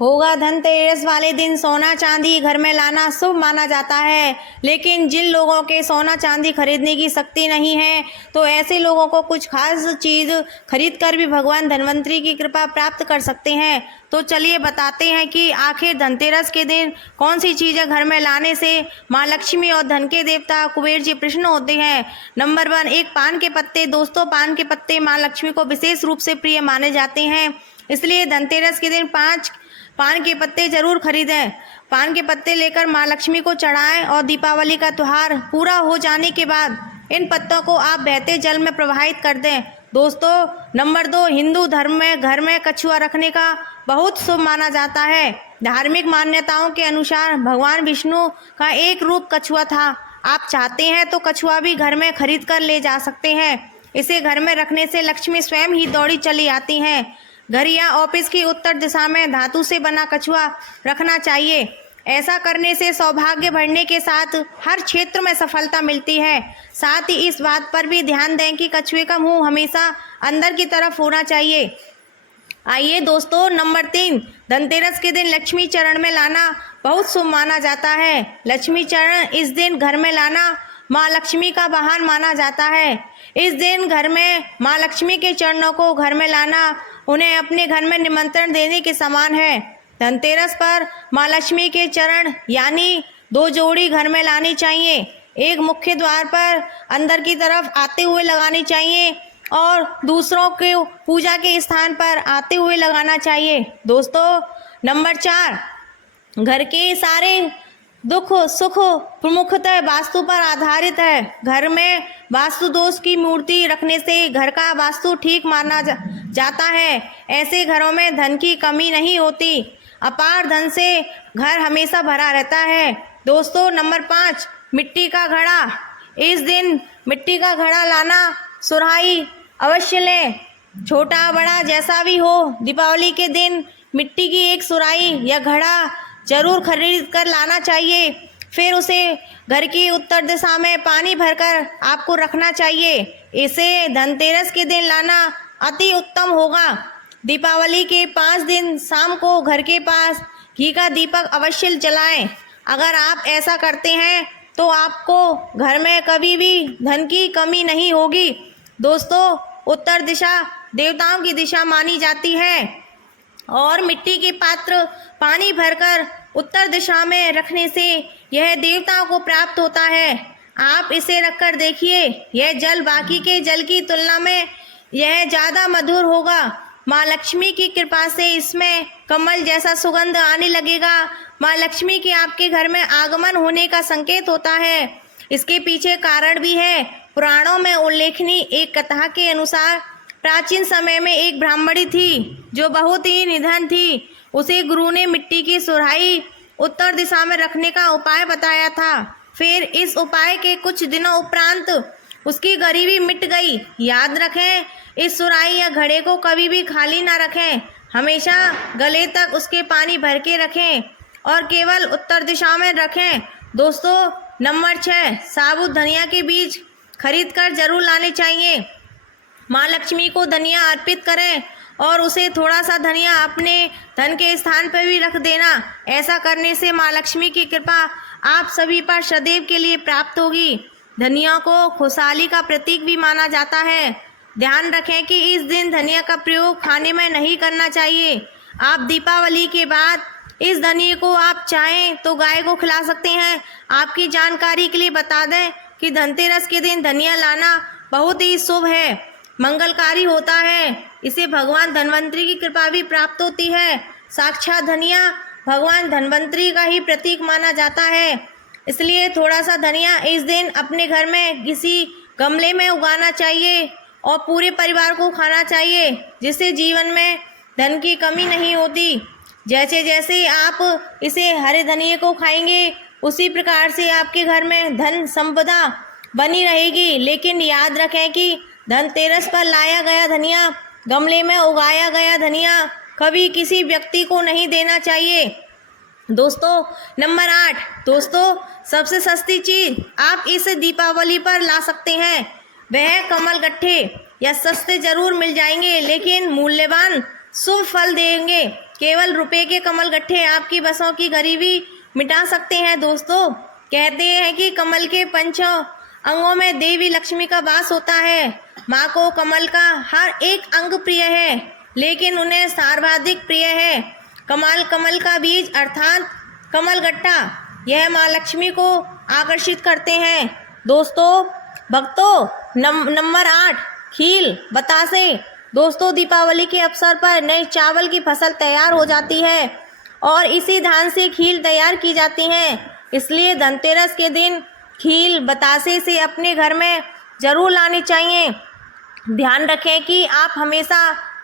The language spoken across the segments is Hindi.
होगा धनतेरस वाले दिन सोना चांदी घर में लाना शुभ माना जाता है, लेकिन जिन लोगों के सोना चांदी खरीदने की शक्ति नहीं है तो ऐसे लोगों को कुछ खास चीज़ खरीद कर भी भगवान धन्वंतरी की कृपा प्राप्त कर सकते हैं। तो चलिए बताते हैं कि आखिर धनतेरस के दिन कौन सी चीज़ें घर में लाने से माँ लक्ष्मी और धन के देवता कुबेर जी प्रसन्न होते हैं। नंबर 1, एक पान के पत्ते। दोस्तों, पान के पत्ते माँ लक्ष्मी को विशेष रूप से प्रिय माने जाते हैं, इसलिए धनतेरस के दिन 5 पान के पत्ते जरूर खरीदें। पान के पत्ते लेकर माँ लक्ष्मी को चढ़ाएं और दीपावली का त्यौहार पूरा हो जाने के बाद इन पत्तों को आप बहते जल में प्रवाहित कर दें। दोस्तों, नंबर 2, हिंदू धर्म में घर में कछुआ रखने का बहुत शुभ माना जाता है। धार्मिक मान्यताओं के अनुसार भगवान विष्णु का एक रूप कछुआ था। आप चाहते हैं तो कछुआ भी घर में खरीद कर ले जा सकते हैं। इसे घर में रखने से लक्ष्मी स्वयं ही दौड़ी चली आती हैं। घर या ऑफिस की उत्तर दिशा में धातु से बना कछुआ रखना चाहिए। ऐसा करने से सौभाग्य बढ़ने के साथ हर क्षेत्र में सफलता मिलती है। साथ ही इस बात पर भी ध्यान दें कि कछुए का मुंह हमेशा अंदर की तरफ होना चाहिए। आइए दोस्तों, नंबर 3, धनतेरस के दिन लक्ष्मी चरण में लाना बहुत शुभ माना जाता है। लक्ष्मी चरण इस दिन घर में लाना माँ लक्ष्मी का वाहन माना जाता है। इस दिन घर में माँ लक्ष्मी के चरणों को घर में लाना उन्हें अपने घर में निमंत्रण देने के समान है। धनतेरस पर माँ लक्ष्मी के चरण यानी 2 जोड़ी घर में लानी चाहिए। एक मुख्य द्वार पर अंदर की तरफ आते हुए लगानी चाहिए और दूसरों के पूजा के स्थान पर आते हुए लगाना चाहिए। दोस्तों, नंबर 4, घर के सारे दुख सुख प्रमुखतः वास्तु पर आधारित है। घर में वास्तु दोष की मूर्ति रखने से घर का वास्तु ठीक माना जाता है। ऐसे घरों में धन की कमी नहीं होती, अपार धन से घर हमेशा भरा रहता है। दोस्तों, नंबर 5, मिट्टी का घड़ा। इस दिन मिट्टी का घड़ा लाना सुराही अवश्य लें, छोटा बड़ा जैसा भी हो। दीपावली के दिन मिट्टी की एक सुराही या घड़ा जरूर खरीद कर लाना चाहिए। फिर उसे घर की उत्तर दिशा में पानी भरकर आपको रखना चाहिए। इसे धनतेरस के दिन लाना अति उत्तम होगा। दीपावली के 5 दिन शाम को घर के पास घी का दीपक अवश्य जलाएं। अगर आप ऐसा करते हैं तो आपको घर में कभी भी धन की कमी नहीं होगी। दोस्तों, उत्तर दिशा देवताओं की दिशा मानी जाती है और मिट्टी के पात्र पानी भरकर उत्तर दिशा में रखने से यह देवताओं को प्राप्त होता है। आप इसे रखकर देखिए, यह जल बाकी के जल की तुलना में यह ज़्यादा मधुर होगा। माँ लक्ष्मी की कृपा से इसमें कमल जैसा सुगंध आने लगेगा। माँ लक्ष्मी के आपके घर में आगमन होने का संकेत होता है। इसके पीछे कारण भी है। पुराणों में उल्लेखनीय एक कथा के अनुसार प्राचीन समय में एक ब्राह्मणी थी जो बहुत ही निधन थी। उसे गुरु ने मिट्टी की सुराही उत्तर दिशा में रखने का उपाय बताया था। फिर इस उपाय के कुछ दिनों उपरांत उसकी गरीबी मिट गई। याद रखें, इस सुराही या घड़े को कभी भी खाली ना रखें, हमेशा गले तक उसके पानी भर के रखें और केवल उत्तर दिशा में रखें। दोस्तों, नंबर 6, साबुत धनिया के बीज खरीद कर जरूर लाने चाहिए। माँ लक्ष्मी को धनिया अर्पित करें और उसे थोड़ा सा धनिया अपने धन के स्थान पर भी रख देना। ऐसा करने से माँ लक्ष्मी की कृपा आप सभी पर सदैव के लिए प्राप्त होगी। धनिया को खुशहाली का प्रतीक भी माना जाता है। ध्यान रखें कि इस दिन धनिया का प्रयोग खाने में नहीं करना चाहिए। आप दीपावली के बाद इस धनिया को आप चाहें तो गाय को खिला सकते हैं। आपकी जानकारी के लिए बता दें कि धनतेरस के दिन धनिया लाना बहुत ही शुभ है, मंगलकारी होता है। इसे भगवान धन्वंतरी की कृपा भी प्राप्त होती है। साक्षात धनिया भगवान धन्वंतरी का ही प्रतीक माना जाता है, इसलिए थोड़ा सा धनिया इस दिन अपने घर में किसी गमले में उगाना चाहिए और पूरे परिवार को खाना चाहिए, जिससे जीवन में धन की कमी नहीं होती। जैसे जैसे आप इसे हरे धनिये को खाएंगे उसी प्रकार से आपके घर में धन संपदा बनी रहेगी। लेकिन याद रखें कि धनतेरस पर लाया गया धनिया, गमले में उगाया गया धनिया कभी किसी व्यक्ति को नहीं देना चाहिए। दोस्तों, नंबर 8, दोस्तों सबसे सस्ती चीज़ आप इस दीपावली पर ला सकते हैं वह कमल गट्ठे या सस्ते जरूर मिल जाएंगे लेकिन मूल्यवान शुभ फल देंगे। केवल रुपए के कमल गट्ठे आपकी बसों की गरीबी मिटा सकते हैं। दोस्तों, कहते हैं कि कमल के पंचों अंगों में देवी लक्ष्मी का वास होता है। माँ को कमल का हर एक अंग प्रिय है, लेकिन उन्हें सर्वाधिक प्रिय है कमल का बीज अर्थात कमल गट्टा। यह माँ लक्ष्मी को आकर्षित करते हैं। दोस्तों भक्तों, नंबर 8 खील बतासे। दोस्तों, दीपावली के अवसर पर नए चावल की फसल तैयार हो जाती है और इसी धान से खील तैयार की जाती हैं। इसलिए धनतेरस के दिन खील बतासे से अपने घर में जरूर लानी चाहिए। ध्यान रखें कि आप हमेशा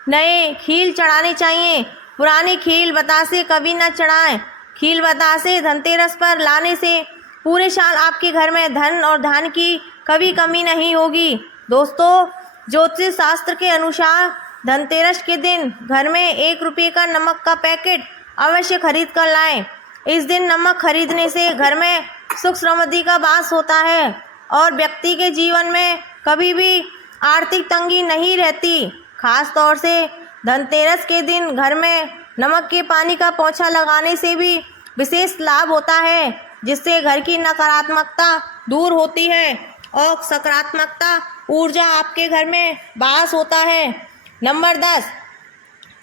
नए खील चढ़ाने चाहिए, पुराने खील बतासे कभी न चढ़ाएं। खील बतासे धनतेरस पर लाने से पूरे साल आपके घर में धन और धान की कभी कमी नहीं होगी। दोस्तों, ज्योतिष शास्त्र के अनुसार धनतेरस के दिन घर में 1 रुपये का नमक का पैकेट अवश्य खरीद कर लाएं। इस दिन नमक खरीदने से घर में सुख समृद्धि का वास होता है और व्यक्ति के जीवन में कभी भी आर्थिक तंगी नहीं रहती। खास तौर से धनतेरस के दिन घर में नमक के पानी का पोंछा लगाने से भी विशेष लाभ होता है, जिससे घर की नकारात्मकता दूर होती है और सकारात्मकता ऊर्जा आपके घर में वास होता है। नंबर 10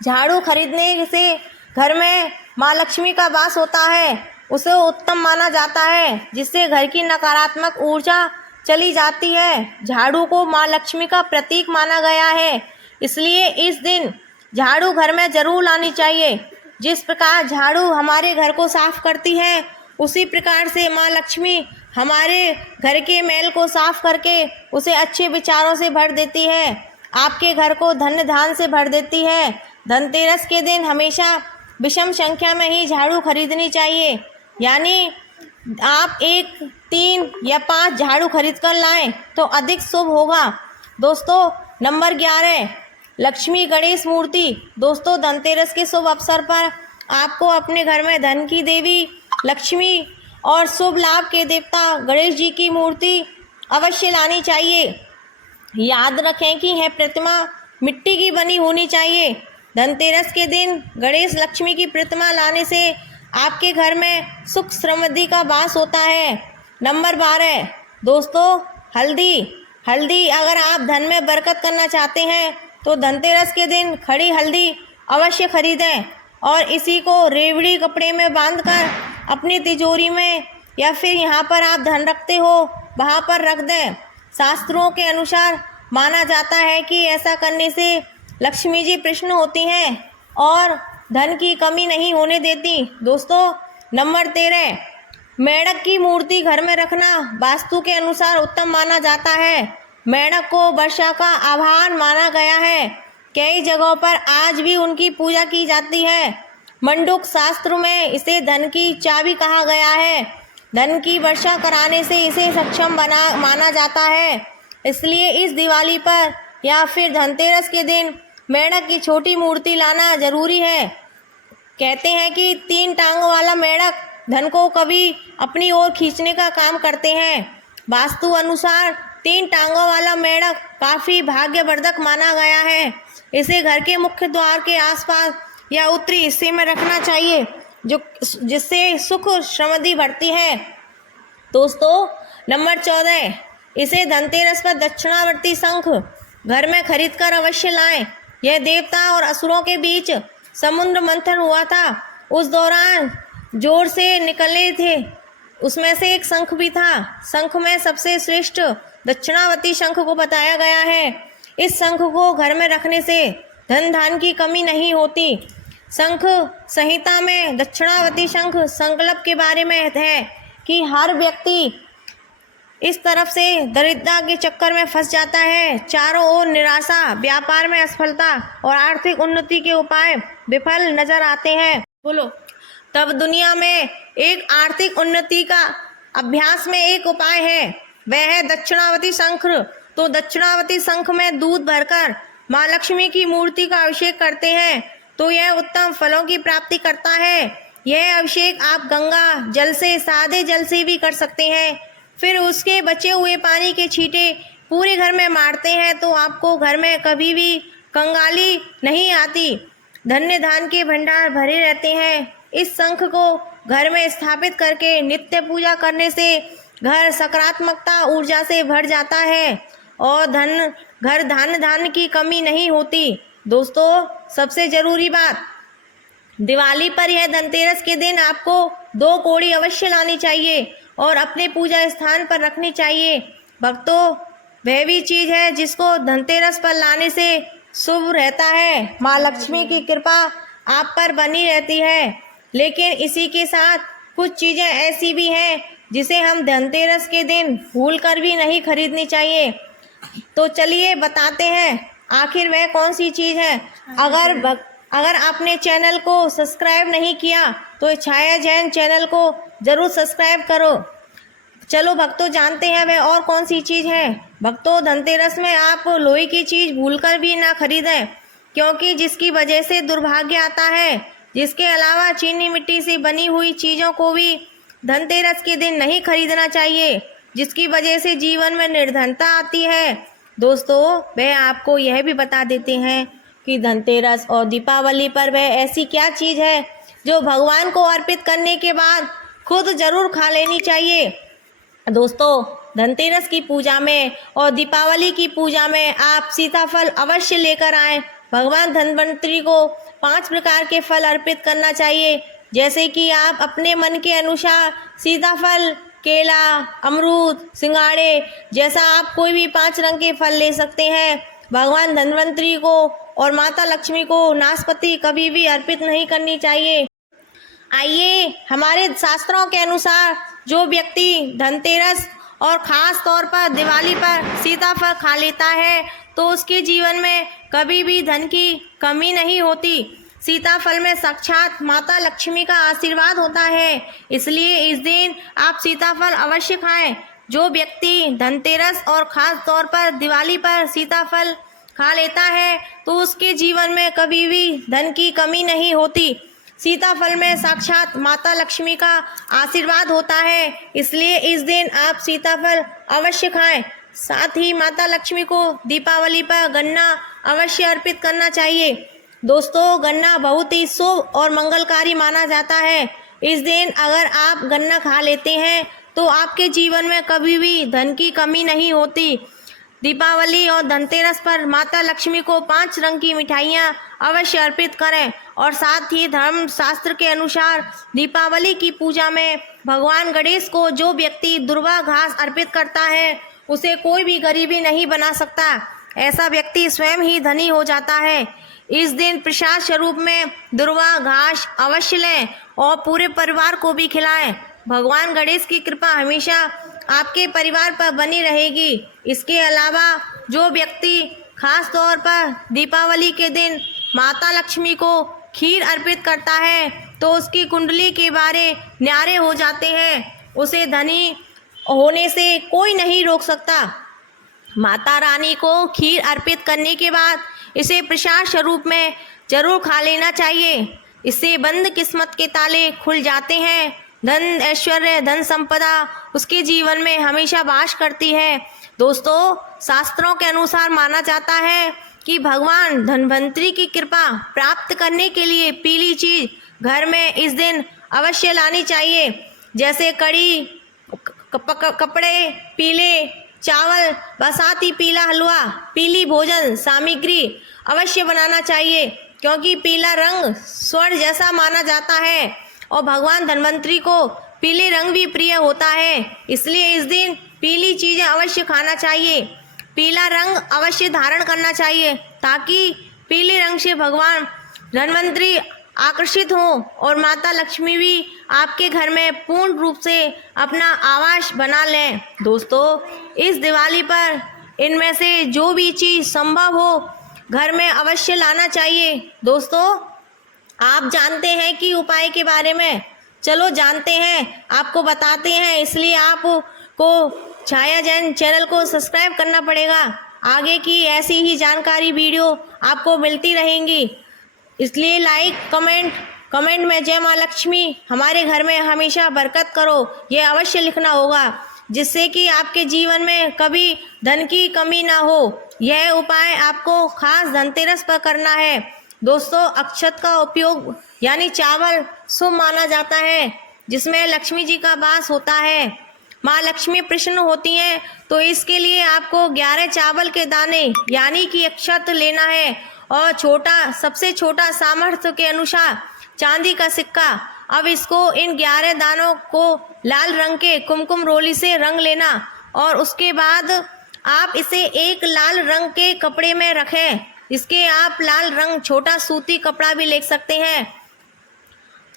झाड़ू खरीदने से घर में माँ लक्ष्मी का वास होता है, उसे उत्तम माना जाता है, जिससे घर की नकारात्मक ऊर्जा चली जाती है। झाड़ू को माँ लक्ष्मी का प्रतीक माना गया है, इसलिए इस दिन झाड़ू घर में जरूर लानी चाहिए। जिस प्रकार झाड़ू हमारे घर को साफ करती है, उसी प्रकार से माँ लक्ष्मी हमारे घर के मैल को साफ करके उसे अच्छे विचारों से भर देती है, आपके घर को धन धान से भर देती है। धनतेरस के दिन हमेशा विषम संख्या में ही झाड़ू खरीदनी चाहिए, यानी आप 1, 3 या 5 झाड़ू खरीद कर लाएं तो अधिक शुभ होगा। दोस्तों नंबर 11 लक्ष्मी गणेश मूर्ति। दोस्तों, धनतेरस के शुभ अवसर पर आपको अपने घर में धन की देवी लक्ष्मी और शुभ लाभ के देवता गणेश जी की मूर्ति अवश्य लानी चाहिए। याद रखें कि यह प्रतिमा मिट्टी की बनी होनी चाहिए। धनतेरस के दिन गणेश लक्ष्मी की प्रतिमा लाने से आपके घर में सुख समृद्धि का वास होता है। नंबर 12 दोस्तों हल्दी अगर आप धन में बरकत करना चाहते हैं तो धनतेरस के दिन खड़ी हल्दी अवश्य खरीदें और इसी को रेवड़ी कपड़े में बांधकर अपनी तिजोरी में या फिर यहाँ पर आप धन रखते हो वहाँ पर रख दें। शास्त्रों के अनुसार माना जाता है कि ऐसा करने से लक्ष्मी जी प्रसन्न होती हैं और धन की कमी नहीं होने देती। दोस्तों नंबर 13 मेढक की मूर्ति घर में रखना वास्तु के अनुसार उत्तम माना जाता है। मेढक को वर्षा का आभार माना गया है। कई जगहों पर आज भी उनकी पूजा की जाती है। मंडूक शास्त्र में इसे धन की चाबी कहा गया है। धन की वर्षा कराने से इसे सक्षम माना जाता है। इसलिए इस दिवाली पर या फिर धनतेरस के दिन मेढक की छोटी मूर्ति लाना जरूरी है। कहते हैं कि 3 टांगों वाला मेढक धन को कभी अपनी ओर खींचने का काम करते हैं। वास्तु अनुसार 3 टांगों वाला मेढक काफ़ी भाग्यवर्धक माना गया है। इसे घर के मुख्य द्वार के आसपास या उत्तरी हिस्से में रखना चाहिए जिससे सुख समृद्धि बढ़ती है। दोस्तों नंबर 14 इसे धनतेरस पर दक्षिणावर्ती शंख घर में खरीदकर अवश्य लाएं। यह देवता और असुरों के बीच समुद्र मंथन हुआ था, उस दौरान जोर से निकले थे, उसमें से एक शंख भी था। शंख में सबसे श्रेष्ठ दक्षिणावर्ती शंख को बताया गया है। इस शंख को घर में रखने से धन धान की कमी नहीं होती। शंख संहिता में दक्षिणावर्ती शंख संकल्प के बारे में है कि हर व्यक्ति इस तरफ से दरिद्रता के चक्कर में फंस जाता है। चारों ओर निराशा, व्यापार में असफलता और आर्थिक उन्नति के उपाय विफल नजर आते हैं। बोलो तब दुनिया में एक आर्थिक उन्नति का अभ्यास में एक उपाय है, वह है दक्षिणावर्ती शंख। तो दक्षिणावर्ती शंख में दूध भरकर माँ लक्ष्मी की मूर्ति का अभिषेक करते हैं तो यह उत्तम फलों की प्राप्ति करता है। यह अभिषेक आप गंगा जल से, सादे जल से भी कर सकते हैं। फिर उसके बचे हुए पानी के छींटे पूरे घर में मारते हैं तो आपको घर में कभी भी कंगाली नहीं आती। धन्य धान के भंडार भरे रहते हैं। इस शंख को घर में स्थापित करके नित्य पूजा करने से घर सकारात्मकता ऊर्जा से भर जाता है और घर धान की कमी नहीं होती। दोस्तों, सबसे ज़रूरी बात, दिवाली पर यह धनतेरस के दिन आपको 2 कौड़ी अवश्य लानी चाहिए और अपने पूजा स्थान पर रखनी चाहिए। भक्तों, वह भी चीज़ है जिसको धनतेरस पर लाने से शुभ रहता है। माँ लक्ष्मी की कृपा आप पर बनी रहती है। लेकिन इसी के साथ कुछ चीज़ें ऐसी भी हैं जिसे हम धनतेरस के दिन भूलकर भी नहीं खरीदनी चाहिए। तो चलिए बताते हैं आखिर वह कौन सी चीज़ है। अगर आपने चैनल को सब्सक्राइब नहीं किया तो छाया जैन चैनल को ज़रूर सब्सक्राइब करो। चलो भक्तों, जानते हैं वह और कौन सी चीज़ है। भक्तों, धनतेरस में आप लोहे की चीज़ भूलकर भी ना खरीदें, क्योंकि जिसकी वजह से दुर्भाग्य आता है। जिसके अलावा चीनी मिट्टी से बनी हुई चीज़ों को भी धनतेरस के दिन नहीं खरीदना चाहिए, जिसकी वजह से जीवन में निर्धनता आती है। दोस्तों, वह आपको यह भी बता देते हैं कि धनतेरस और दीपावली पर वह ऐसी क्या चीज़ है जो भगवान को अर्पित करने के बाद खुद ज़रूर खा लेनी चाहिए। दोस्तों, धनतेरस की पूजा में और दीपावली की पूजा में आप सीताफल अवश्य लेकर आएं। भगवान धन्वंतरी को 5 प्रकार के फल अर्पित करना चाहिए, जैसे कि आप अपने मन के अनुसार सीताफल, केला, अमरूद, सिंघाड़े जैसा आप कोई भी 5 रंग के फल ले सकते हैं। भगवान धन्वंतरी को और माता लक्ष्मी को नाशपाती कभी भी अर्पित नहीं करनी चाहिए। आइए, हमारे शास्त्रों के अनुसार जो व्यक्ति धनतेरस और ख़ास तौर पर दिवाली पर सीताफल खा लेता है तो उसके जीवन में कभी भी धन की कमी नहीं होती। सीताफल में साक्षात माता लक्ष्मी का आशीर्वाद होता है, इसलिए इस दिन आप सीताफल अवश्य खाएं। जो व्यक्ति धनतेरस और ख़ास तौर पर दिवाली पर सीताफल खा लेता है तो उसके जीवन में कभी भी धन की कमी नहीं होती। सीताफल में साक्षात माता लक्ष्मी का आशीर्वाद होता है, इसलिए इस दिन आप सीताफल अवश्य खाएं। साथ ही माता लक्ष्मी को दीपावली पर गन्ना अवश्य अर्पित करना चाहिए। दोस्तों, गन्ना बहुत ही शुभ और मंगलकारी माना जाता है। इस दिन अगर आप गन्ना खा लेते हैं तो आपके जीवन में कभी भी धन की कमी नहीं होती। दीपावली और धनतेरस पर माता लक्ष्मी को 5 रंग की मिठाइयाँ अवश्य अर्पित करें और साथ ही धर्म शास्त्र के अनुसार दीपावली की पूजा में भगवान गणेश को जो व्यक्ति दुर्वा घास अर्पित करता है उसे कोई भी गरीबी नहीं बना सकता। ऐसा व्यक्ति स्वयं ही धनी हो जाता है। इस दिन प्रसाद स्वरूप में दुर्वा घास अवश्य लें और पूरे परिवार को भी खिलाएं। भगवान गणेश की कृपा हमेशा आपके परिवार पर बनी रहेगी। इसके अलावा जो व्यक्ति खास तौर पर दीपावली के दिन माता लक्ष्मी को खीर अर्पित करता है तो उसकी कुंडली के बारे न्यारे हो जाते हैं। उसे धनी होने से कोई नहीं रोक सकता। माता रानी को खीर अर्पित करने के बाद इसे प्रसाद स्वरूप में जरूर खा लेना चाहिए। इससे बंद किस्मत के ताले खुल जाते हैं। धन, ऐश्वर्य, धन संपदा उसके जीवन में हमेशा वास करती है। दोस्तों, शास्त्रों के अनुसार माना जाता है कि भगवान धन्वंतरी की कृपा प्राप्त करने के लिए पीली चीज घर में इस दिन अवश्य लानी चाहिए, जैसे कड़ी, कपड़े, पीले चावल, बरसाती पीला हलवा, पीली भोजन सामग्री अवश्य बनाना चाहिए, क्योंकि पीला रंग स्वर्ण जैसा माना जाता है और भगवान धन्वंतरी को पीले रंग भी प्रिय होता है। इसलिए इस दिन पीली चीज़ें अवश्य खाना चाहिए, पीला रंग अवश्य धारण करना चाहिए, ताकि पीले रंग से भगवान धन्वंतरी आकर्षित हों और माता लक्ष्मी भी आपके घर में पूर्ण रूप से अपना आवास बना लें। दोस्तों, इस दिवाली पर इनमें से जो भी चीज़ संभव हो घर में अवश्य लाना चाहिए। दोस्तों, आप जानते हैं कि उपाय के बारे में, चलो जानते हैं, आपको बताते हैं। इसलिए आपको छाया जैन चैनल को सब्सक्राइब करना पड़ेगा। आगे की ऐसी ही जानकारी वीडियो आपको मिलती रहेंगी। इसलिए लाइक, कमेंट में जय माँ लक्ष्मी हमारे घर में हमेशा बरकत करो ये अवश्य लिखना होगा, जिससे कि आपके जीवन में कभी धन की कमी ना हो। यह उपाय आपको खास धनतेरस पर करना है। दोस्तों, अक्षत का उपयोग यानी चावल शुभ माना जाता है, जिसमें लक्ष्मी जी का वास होता है। माँ लक्ष्मी प्रसन्न होती हैं, तो इसके लिए आपको 11 चावल के दाने यानी कि अक्षत लेना है और सबसे छोटा सामर्थ्य के अनुसार चांदी का सिक्का। अब इसको इन 11 दानों को लाल रंग के कुमकुम रोली से रंग लेना और उसके बाद आप इसे एक लाल रंग के कपड़े में रखें। इसके आप लाल रंग छोटा सूती कपड़ा भी ले सकते हैं।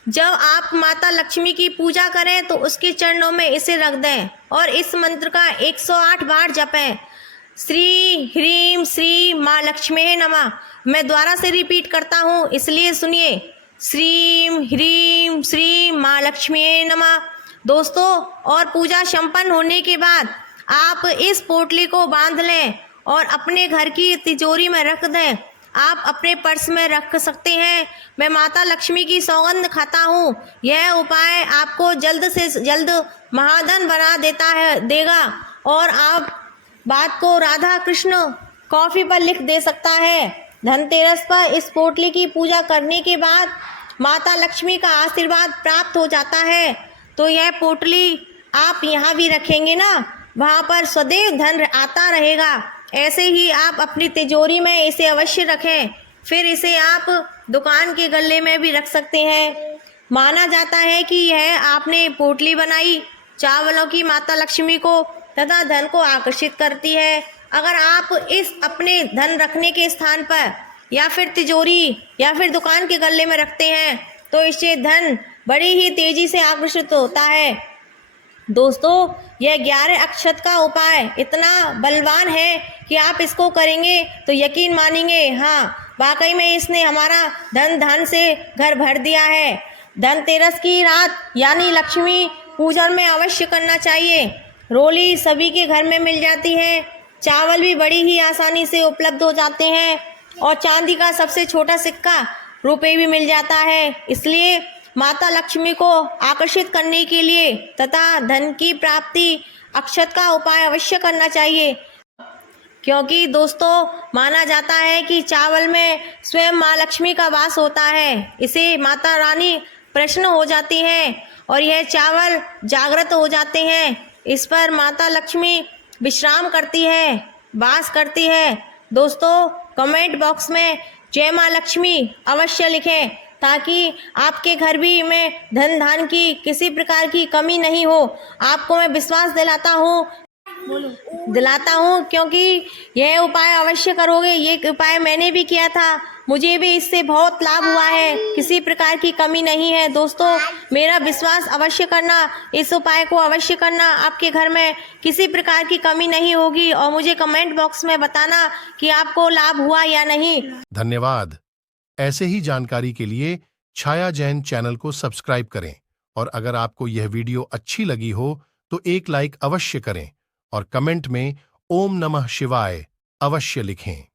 जब आप माता लक्ष्मी की पूजा करें तो उसके चरणों में इसे रख दें और इस मंत्र का 108 बार जपें। श्री ह्रीम श्री माँ लक्ष्मी नमः। मैं दोबारा से रिपीट करता हूँ, इसलिए सुनिए। श्रीम ह्रीम श्री माँ लक्ष्मी नमः। दोस्तों, और पूजा संपन्न होने के बाद आप इस पोटली को बांध लें और अपने घर की तिजोरी में रख दें। आप अपने पर्स में रख सकते हैं। मैं माता लक्ष्मी की सौगंध खाता हूँ, यह उपाय आपको जल्द से जल्द महाधन बना देगा और आप बात को राधा कृष्ण कॉफी पर लिख दे सकता है। धनतेरस पर इस पोटली की पूजा करने के बाद माता लक्ष्मी का आशीर्वाद प्राप्त हो जाता है। तो यह पोटली आप यहाँ भी रखेंगे ना, वहाँ पर सदैव धन आता रहेगा। ऐसे ही आप अपनी तिजोरी में इसे अवश्य रखें। फिर इसे आप दुकान के गल्ले में भी रख सकते हैं। माना जाता है कि यह आपने पोटली बनाई चावलों की माता लक्ष्मी को तथा धन को आकर्षित करती है। अगर आप इस अपने धन रखने के स्थान पर या फिर तिजोरी या फिर दुकान के गल्ले में रखते हैं तो इससे धन बड़ी ही तेजी से आकर्षित होता है। दोस्तों, यह 11 अक्षत का उपाय इतना बलवान है कि आप इसको करेंगे तो यकीन मानेंगे, हाँ वाकई में इसने हमारा धन धान से घर भर दिया है। धनतेरस की रात यानी लक्ष्मी पूजन में अवश्य करना चाहिए। रोली सभी के घर में मिल जाती है, चावल भी बड़ी ही आसानी से उपलब्ध हो जाते हैं और चांदी का सबसे छोटा सिक्का रुपए भी मिल जाता है। इसलिए माता लक्ष्मी को आकर्षित करने के लिए तथा धन की प्राप्ति अक्षत का उपाय अवश्य करना चाहिए, क्योंकि दोस्तों माना जाता है कि चावल में स्वयं माँ लक्ष्मी का वास होता है। इसे माता रानी प्रसन्न हो जाती हैं और यह चावल जागृत हो जाते हैं। इस पर माता लक्ष्मी विश्राम करती है, वास करती है। दोस्तों, कमेंट बॉक्स में जय माँ लक्ष्मी अवश्य लिखें ताकि आपके घर भी में धन धान की किसी प्रकार की कमी नहीं हो। आपको मैं विश्वास दिलाता हूँ क्योंकि यह उपाय अवश्य करोगे। ये उपाय मैंने भी किया था, मुझे भी इससे बहुत लाभ हुआ है, किसी प्रकार की कमी नहीं है। दोस्तों, मेरा विश्वास अवश्य करना, इस उपाय को अवश्य करना, आपके घर में किसी प्रकार की कमी नहीं होगी और मुझे कमेंट बॉक्स में बताना कि आपको लाभ हुआ या नहीं। धन्यवाद। ऐसे ही जानकारी के लिए छाया जैन चैनल को सब्सक्राइब करें और अगर आपको यह वीडियो अच्छी लगी हो तो एक लाइक अवश्य करें और कमेंट में ओम नमः शिवाय अवश्य लिखें।